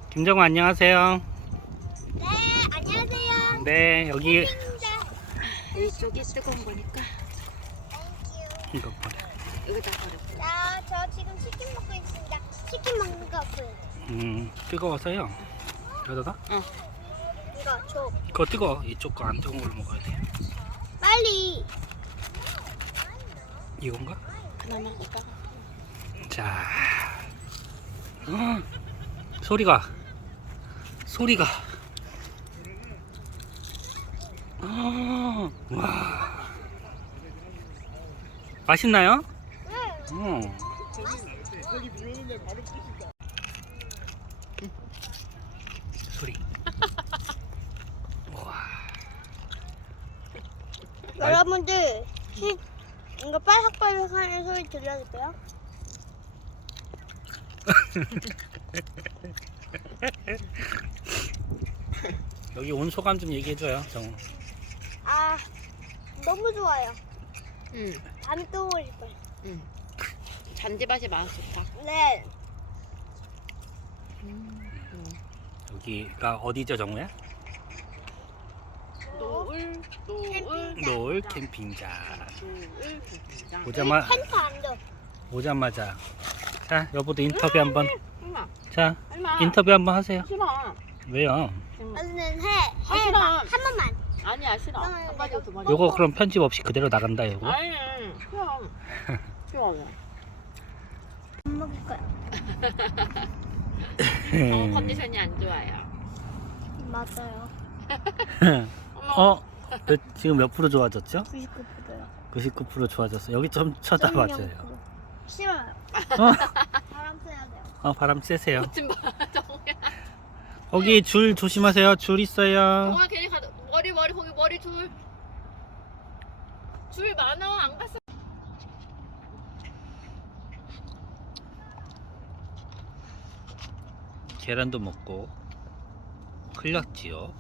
김정우 안녕하세요. 네, 안녕하세요. 네, 여기 이쪽이 뜨거운 거니까 이거 버려. 여기다 버려. 자, 저 지금 치킨 먹고 있습니다. 치킨 먹는 거 보여요. 뜨거워서요. 여기다가 이거 줘. 그거 뜨거. 이쪽 거 안 뜨거운 걸로 먹어야 돼. 빨리. 이건가? 하나만 이따가. 자, 소리가 와, 맛있나요? 네. 소리. 와. 여러분들, 이거 빨삭빨삭하는 소리 들려줄까요? 여기 온 소감 좀 얘기해줘요, 정우. 아, 너무 좋아요. 응. 다음에 또 오고 싶어요. 응. 잔디밭이 많아 좋다. 네. 여기가 어디죠, 정우야? 노을 노을 캠핑장. 노을 캠핑장. 텐트 안 줘. 오자마자. 자, 여보도 인터뷰 한번. 엄마, 자, 엄마. 인터뷰 한번 하세요. 싫어. 왜요? 저는 싫어. 한 번만. 아니야 싫어. 그러면 한 마디 두 마디. 요거 그럼 편집 없이 그대로 나간다, 요거. 아니 싫어. 싫어. 안 먹을 거야. 컨디션이 안 좋아요. 맞아요. 지금 몇 프로 좋아졌죠? 99%요. 99% 좋아졌어. 여기 좀 쳐다봐줘요. 싫어요. 어? 바람 쐬야 돼요. 바람 쐬세요. 웃지 마, 정우야. 거기 줄 조심하세요. 줄 있어요. 정우야 괜히 머리 거기 머리 줄 많아 안 갔어. 계란도 먹고 흘렸지요.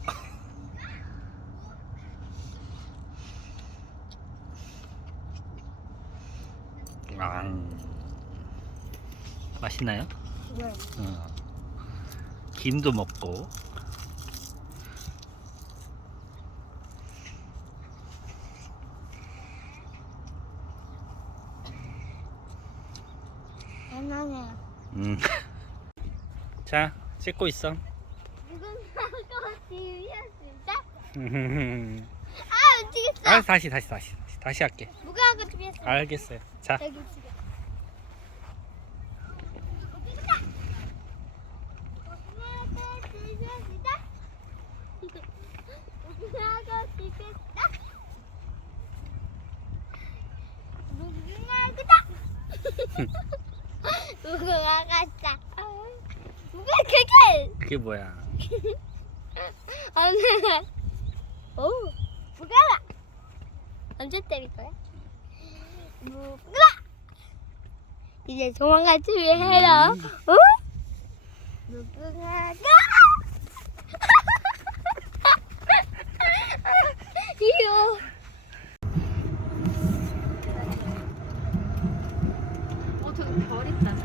맛있나요? 네. 김도 먹고. 편안해요. 자, 찍고 있어. 누군가가 뒤였습니다. 아, 움직였어. 다시 할게. 누군가가 뒤였어. 알겠어요. 자, 여기 지금. 누가 갔다. 누가 그게? 그게 뭐야? 언니. 오, 누가? 언제 때릴 거야? 누가? 이제 도망갈 준비해요. 어? 누가? 이요. 저기 별 있다.